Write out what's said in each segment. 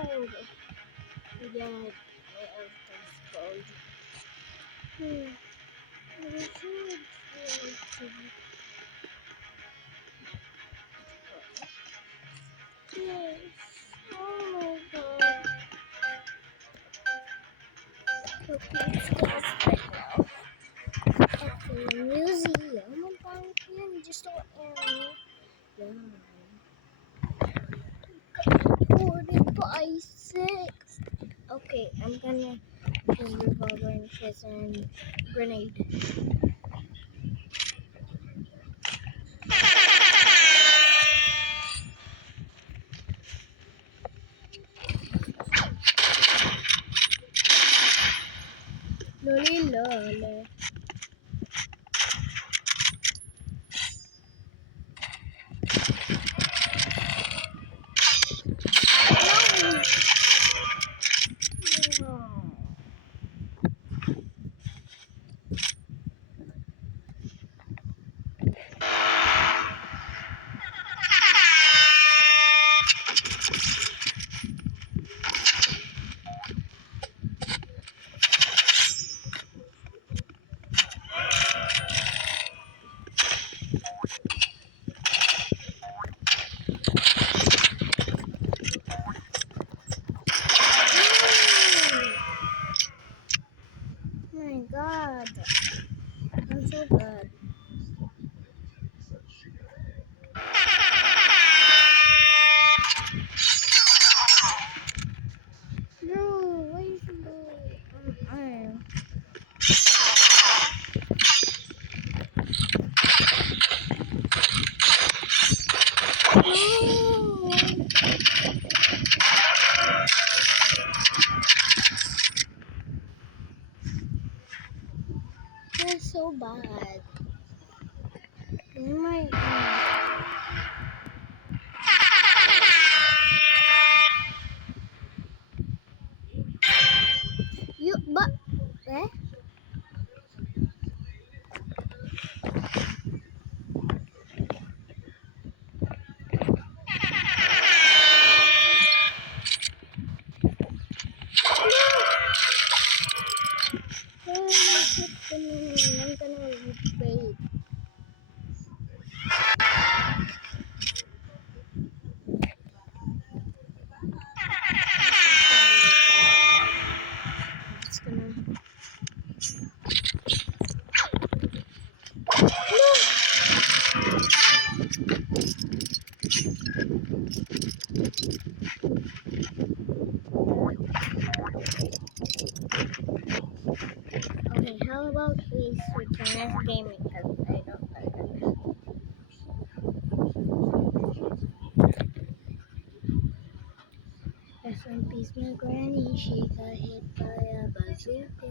cold. Yeah, everything's cold. Yes. Oh my god. Okay, let's go right now. Okay, museum. I'm just so yeah. 40 by 6. Okay, I'm gonna use revolver and chest and grenade. Loli lole. Oh my god, I'm so bad. No, why is it iron? No, you're so bad. Oh my god. You, but, eh? I'm gonna wait. Just gonna. Okay, how about we switch to next gaming because I don't like it. Rest in peace, my granny. She got hit by a bazooka.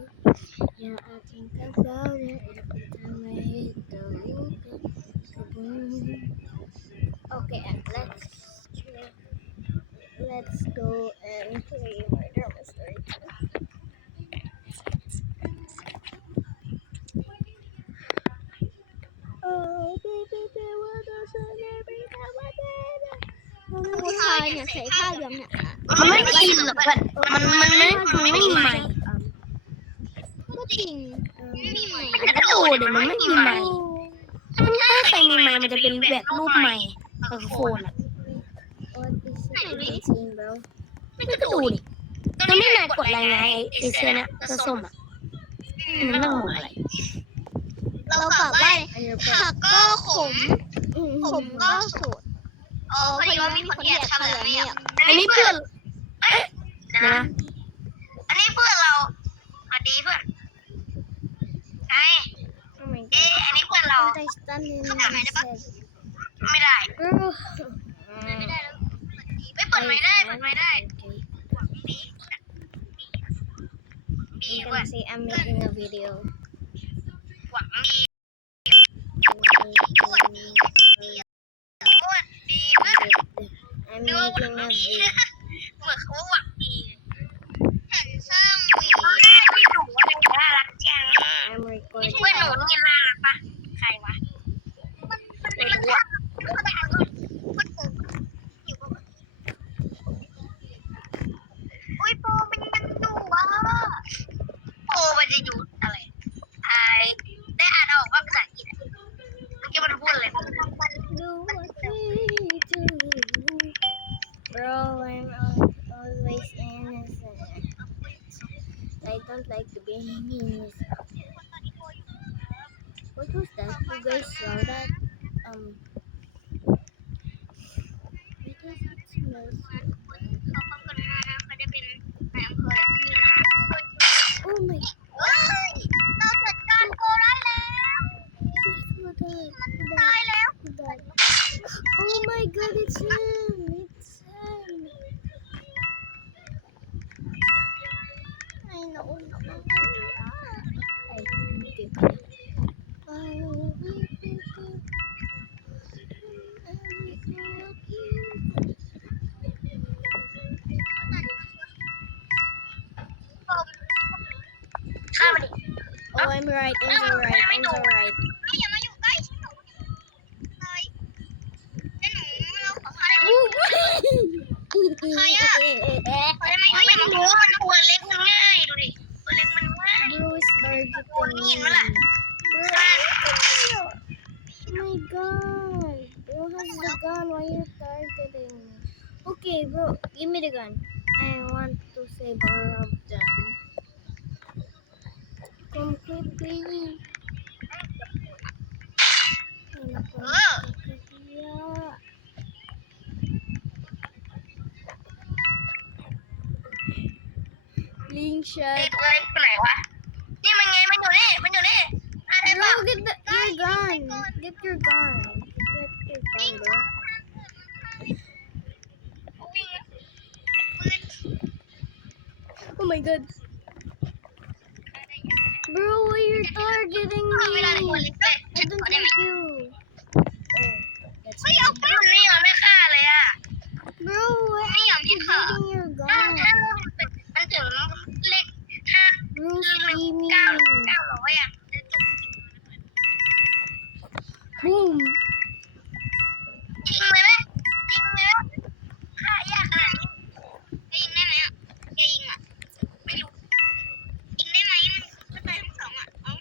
Yeah, I think about it every time I hit the hookah. Kaboom. Okay, let's go and play Murder Mystery 2. Oh, baby, there was a celebrity that was dead. ผู้ชายเนี่ยใส่ผ้าเหลืองเนี่ย มันไม่ได้ยินหรอกแบบมันไม่มีไมค์ ก็จริง มันก็ดูดิมันไม่มีไมค์ถ้าใครมีไมค์มันจะเป็นแบบรูปไมค์ไมโครโฟนอ่ะ ไม่ก็ดูดิแล้วไม่นายกดอะไรไงไอเสื้อเนี่ยเสื้อส้มอ่ะมันนั่งมองอะไร เรากลับว่าผักก็ขมก็สูดพอดีว่ามีคนแอบทำแบบนี้ อันนี้เพื่อนนะ อันนี้เพื่อนเราสวัสดีเพื่อนไงอันนี้เพื่อนเราเข้าไปไหนได้ปะไม่ได้ไม่ได้แล้วไม่เปิดไม่ได้หวังดีเพื่อน See, I'm making a video. หวังดีดีเพื่อน I'm นึกว่าหวัง making a ดี video. เหมือนเขาหวังดีเห็นสร้างวีไม่หนูอะไรน่ารักจัง I'm เพื่อน recording. หนูนี่น่ารักปะใครวะมันไม่รู้อ่ะมันไปเอาเพื่อนผมอยู่ปะ I don't like the beans. What was that? You guys saw that? Why does it smell so bad? เขาพบกันมาเขาจะเป็นนายอำเภอและที่นี่นะ Oh my เฮ้ยเราจัดการโกได้แล้ว god! Who ตายแล้ว died? Oh my god! It's him! It's him! I know. I did. Oh, I'm right. I'm so right. I'm so right. ไม่อย่ามาอยู่ใกล้ฉันเลยแล้วหนูเราขอพาได้ไหมใครอ่ะขอได้ไหมเฮ้ยอย่ามาพูดมันตัวเล็กมันง่ายดูดิตัวเล็กมันง่าย Bruce targeting Nhìn me. nó lại. Oh my god. Bro has the gun. Why you targeting me? Okay, bro. Give me the gun. I want to save all of them. Come quickly. Yeah. Link เด็ shot. กเลยคนไหนวะนี่มันไงมันอยู่นี่อะไรบ้า Bro, get your gun. Get your gun. Get your gun, bro. วิ่งปืน Oh my god. Bro, why you targeting เวลาในคน me? เล็กเลย I ฉัน don't ขอได้ไหม like you. Oh, that's ไม่เอาปืนนี่มันไม่ฆ่าเลยอ่ะ Bro, why ไม่ยอม are ให้ you ฆ่า getting your ถ้า gun? มันถึงเลขห้า Bro, คือ see เก้า me. 900อ่ะจะจบ Boom. ยิงเลยไหมยิงเลยไหมฆ่ายากขนาดนี้จะยิงได้ไหมอ่ะจะยิงอ่ะไม่รู้ยิงได้ไหมมันก็ตายทั้งสองอ่ะเอา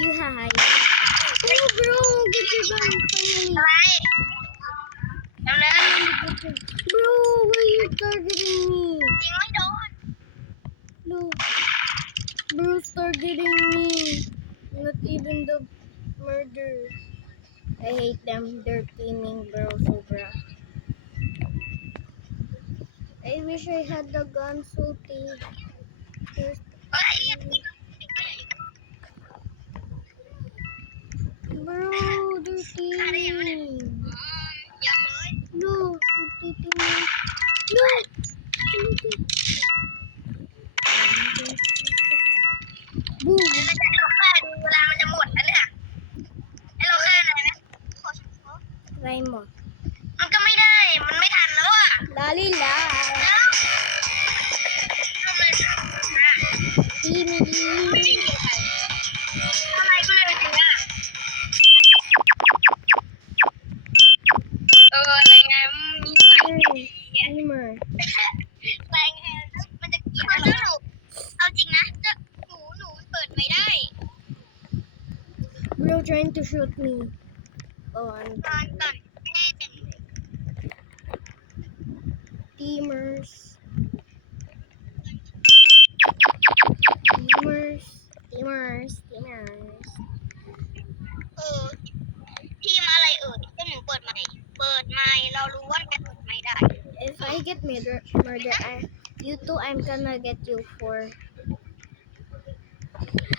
You hide. Oh, bro, get your gun finally. อะไรเอาเลย Bro, why you targeting me? ยิงไม่โดน No. Bro's targeting me. Not even the murderers. I hate them. They're teaming, bro. So, bro. I wish I had the gun so deep. There's เฮ้ย Bro, they're teaming. ยังเลย No, they're teaming me. No! Boom! เราจะฆ่าดูเวลามันจะหมดแล้วเนี่ยให้เราฆ่าหน่อยนะขอฉันขอ Try mo. มันก็ไม่ได้ มันไม่ทันแล้วอ่ะ Dali la. แล้วทำไมอ่ะ Teaming. ทำไมก็เลยถึงอ่ะอะไรไงมีสาย Timer. แรงแฮนมันจะเกี่ยวกันแล้วเอาจริงนะจะหนูเปิดไม่ได้ Bro trying to shoot me. Oh, I'm ตอนแน่หนึ่ง teamers. Teamers. ทีมอะไรเอ่ยก็หนูเปิดใหม่เรารู้ว่าแกเปิดไม่ได้ If I get murder, you two, I'm gonna get you for.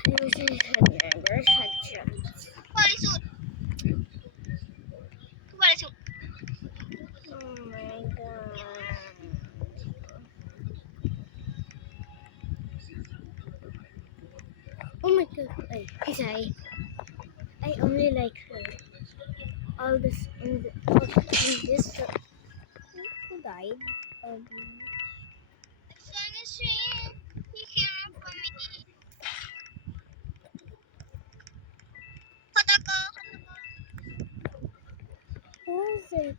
I wish I had never had chance. บริสุทธิ์บริสุทธิ์ Oh my god. Oh my god. I only like her. All this in this. Who died? He came for me ฆาตกร Who is it?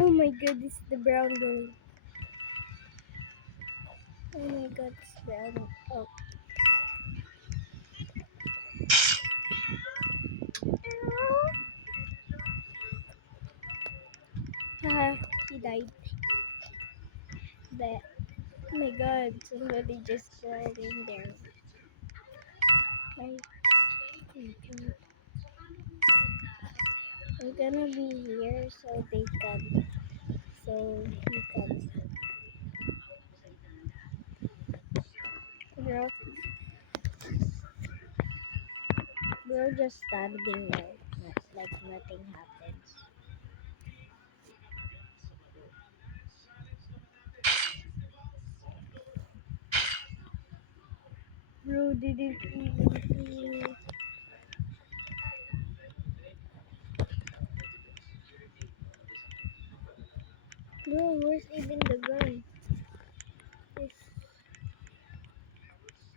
Oh my god, it's the brown girl. Oh my god, it's brown. Oh. Haha, he died. That. Oh my god, somebody just got in there. My god. I'm gonna be here so he can. Bro, bro just standing there, like nothing happens. Bro didn't even see. Bro, where's even the gun?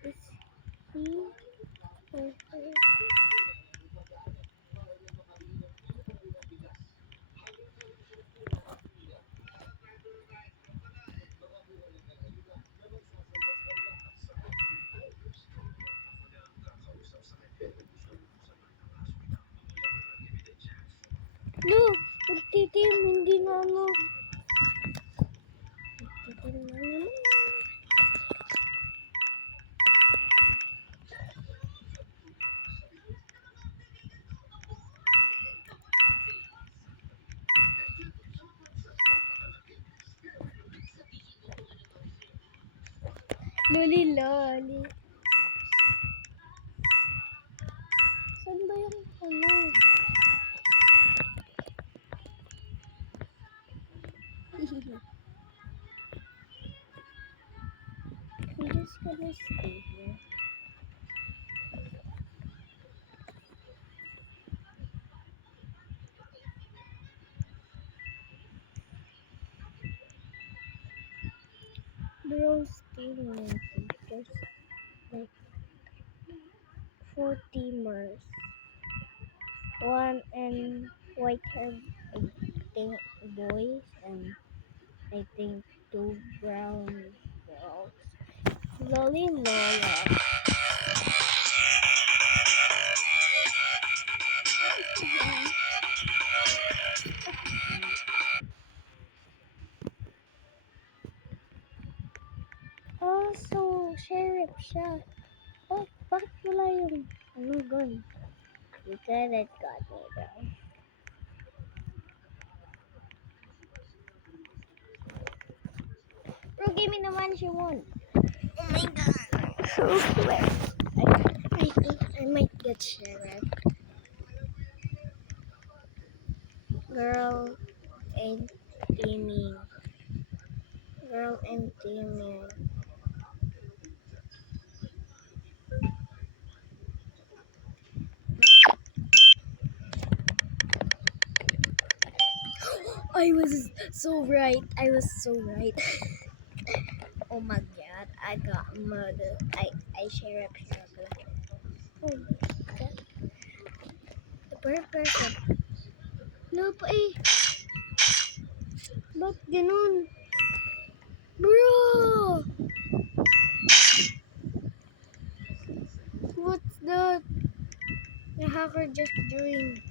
Is he? Or her? No! Magtitim, hindi na ano. Magtitim na naman. Loli, loli. Saan ba yung ano? I'm just gonna stay here. Bro, stay here. There's like 4 teamers. One and white hair, I think, boys, and I think 2 brown girls. Loli Lola. Oh, so sheriff siya. Oh, bakit wala yung gun? Lieutenant got me, bro. Bro, give me the one she won. Oh my god. So quick. I think I might get sheriff. Girl and teaming. Girl and teaming. I was so right. Oh my god, I got murdered. I share up here. Oh my god. The bird person. No, pa eh. Ba't ganun? Bro! What's that? The hacker just joined.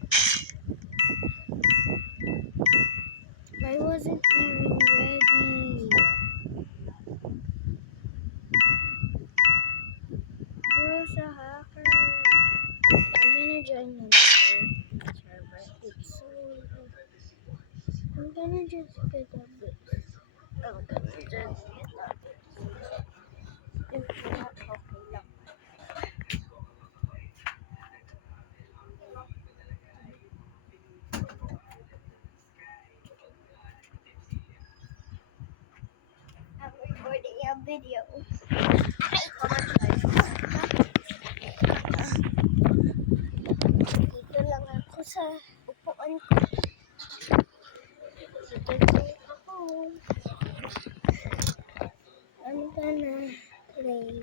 I wasn't even ready. Bro's a hacker. I'm gonna join the server. It's so I'm gonna just get a bit. I'm gonna just get a bit. If not, okay lang. I'm recording a video. Dito lang ako sa upuan ko. Dito lang ako. I'm gonna play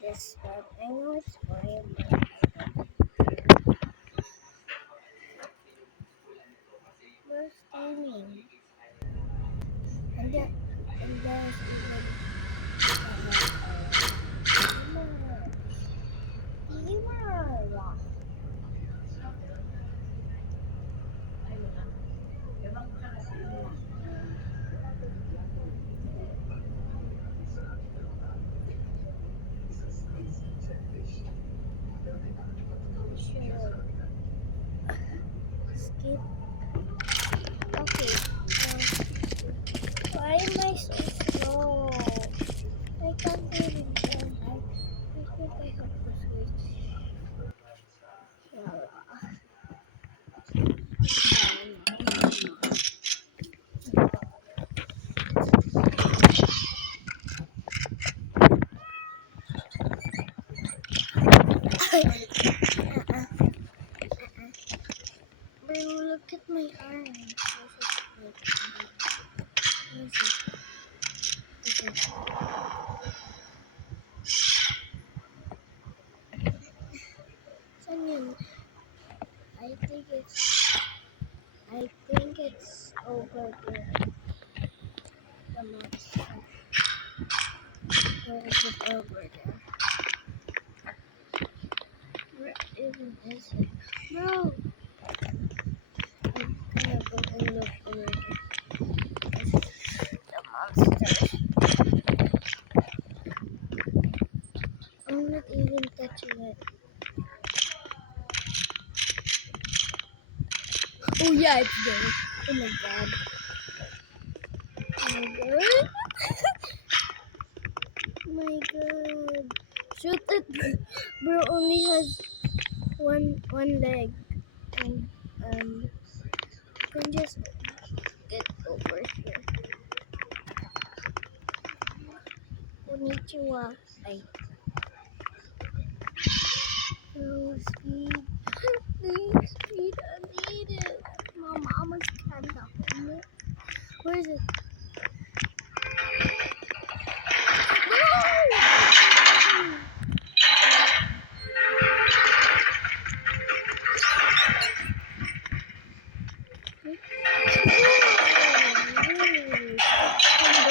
this one. I know it's boring, but we're streaming. And there's even Gamer. so slow? I can't even turn. I think I have to switch. Bro, look at my arms. Saan yun? I think it's over there. The monster. Where is it over there? Where even is it? Bro! I'm gonna go and look over there. The monster. I'm not even touching it. Oh yeah, it's there. Oh my god. Oh my god. Oh my god. Shoot it. Bro only has one leg. And can just get over here. Konnichiwa. Ay. Oh, speed. Please, speed. I need it. My mama's kind of home. Where is it?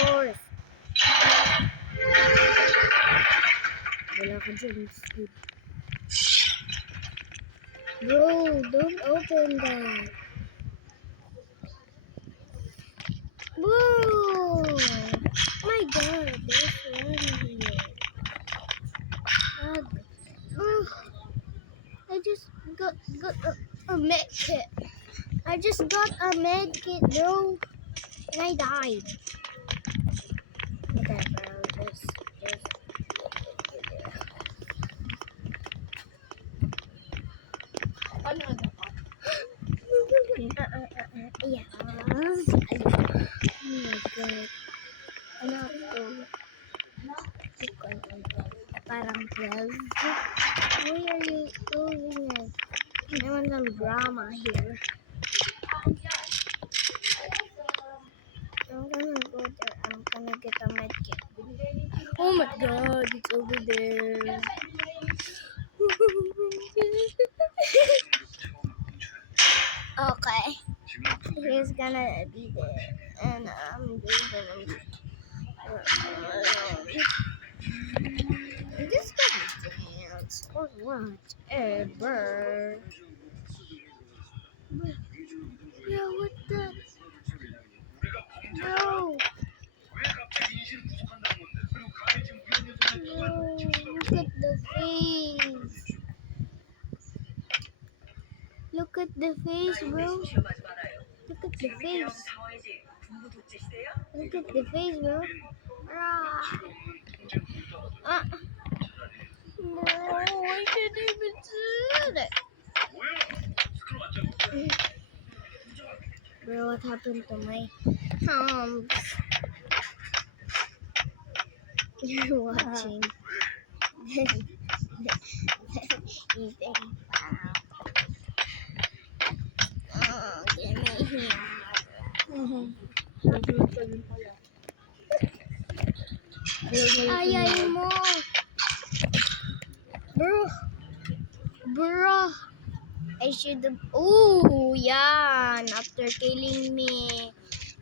Doors. Wala ka dyan, speed. Bro, don't open that. Whoa! My god, there's one here. Ugh. I just got a med kit. I just got a med kit, bro. And I died. Okay, bro, just yes. Oh my god. Ano to? Parang 12. Why are you doing it? I want some drama here. I'm gonna go there. I'm gonna get a medkit. Oh my god, it's over there. Okay. He's gonna be there. And I'm just gonna be I'm just gonna dance or whatever. Yeah, what the? No. No, look at the face. Look at the face, bro. Look at the face. Look at the face, bro. No, I can't even see it. Bro, what happened to my thumbs? You're watching. Eating. Oh, give me here. Ayay mo. Bro. I should have. Oh, yan. After killing me.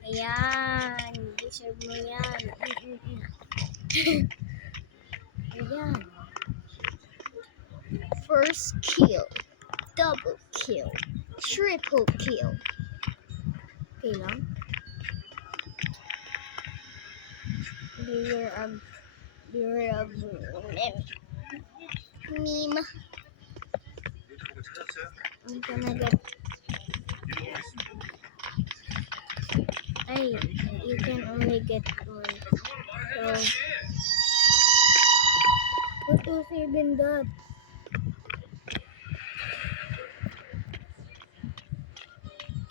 Ayan. Deserve mo yan. Ayan. First kill. Double kill. Triple kill. Okay lang. Beware of meme. I'm gonna get. Ay, you can only get one. What was even that?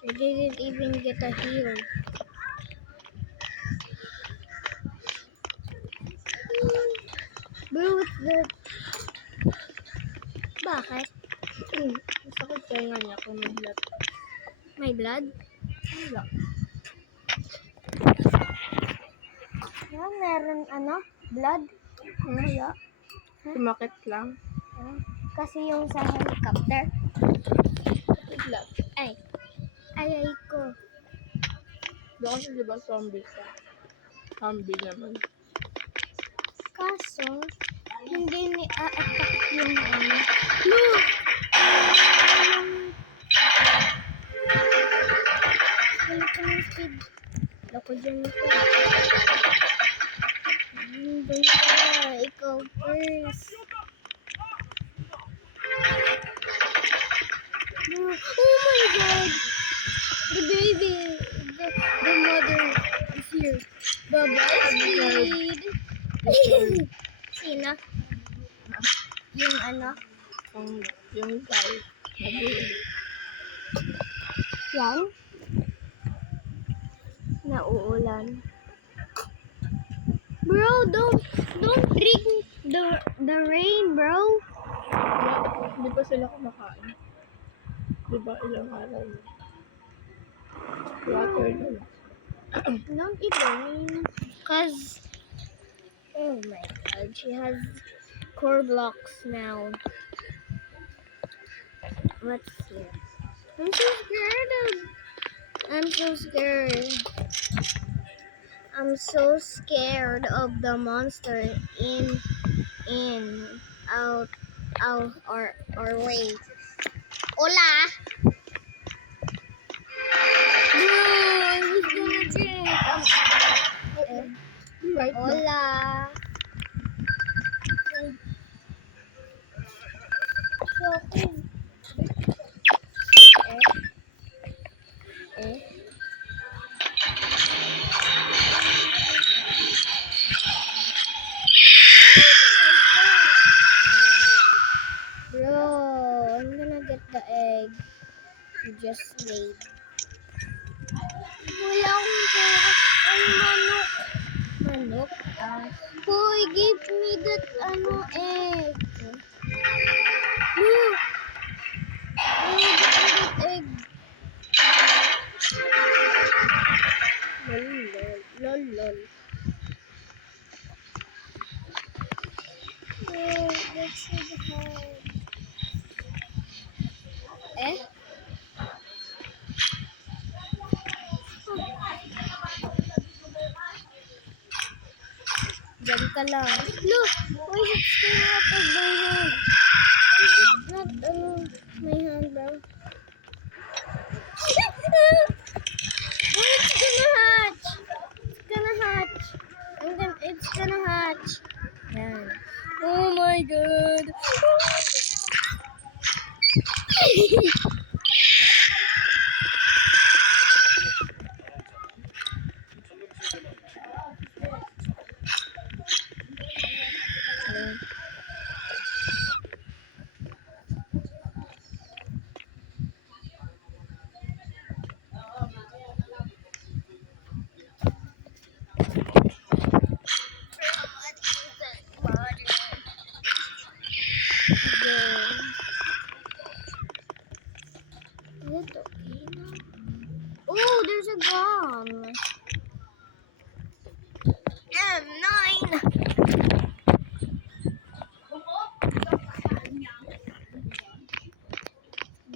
I didn't even get a heal. Bro, what's that? Bakit? Masakit tayo nga niya kung may blood. May blood? Wala. Yeah, meron blood? Wala. Sumakit lang. Kasi yung sa helicopter. Blood. Ay ko. Doon kasi diba zombie ka? Zombie naman. Kaso, hindi ni a-attack yung Look! Skeleton. Lako dyan ito. Doon ka. Ikaw first. Oh my god! The baby! The mother is here. Bye-bye, Speed! Sino? Yung Yung guy. Nabuli. Yan? Nauulan. Bro, don't drink the rain, bro. Hindi pa sila kumakain. Diba ilang araw na? Water na lang. Don't eat the rain. Cause, oh my god, she has core blocks now. Let's see. I'm so scared. I'm so scared of the monster out our way. Hola. No, I was gonna drink. Right now. Hola. Bro, I'm gonna get the egg you just made. Wala akong pera. Ay, manok. Manok? Boy, give me that egg. Look! Give me that egg. Lol. Oh, that's so hard. Diyan ka lang. Look! Why is it still out of my hand? Why is it not my hand, bro? Oh, it's gonna hatch! It's gonna hatch! Yan. Oh my god! Oh, there's a gun. M9.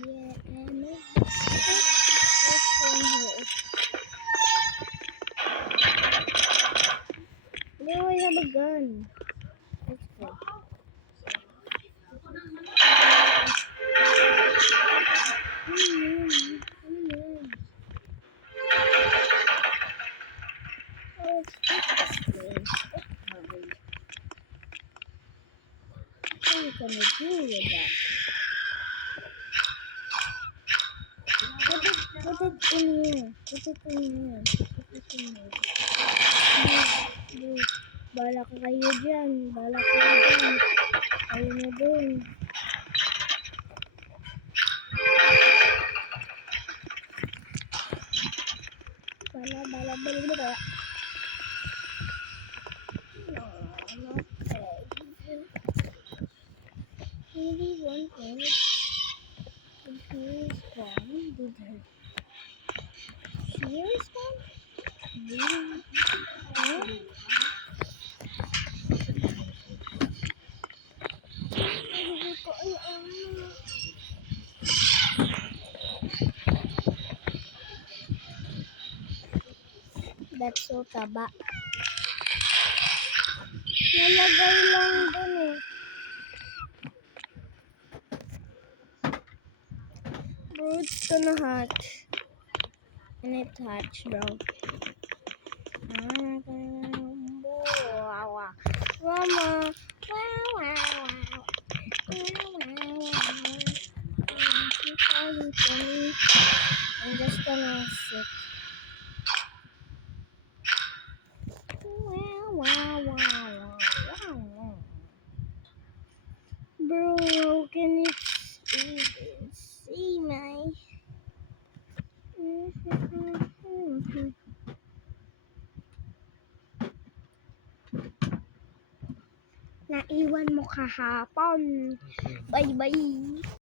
Yeah, and no, I have a gun. That's good. What are you gonna do with that? Put it in here. Bala ka kayo dyan. Bala kayo dyan. Kayo na dun. Bala. No, not crazy. Maybe one thing. Here's one. Did her. Here's one. That's so taba. Nalagay lang dun eh. Bro, it's gonna hatch. And it hatched, bro. Wow. Mama. Wow. Keep calling for me. I'm just gonna sit. Wow. Bro, how can it even see my... Naiwan mo kahapon. Bye-bye.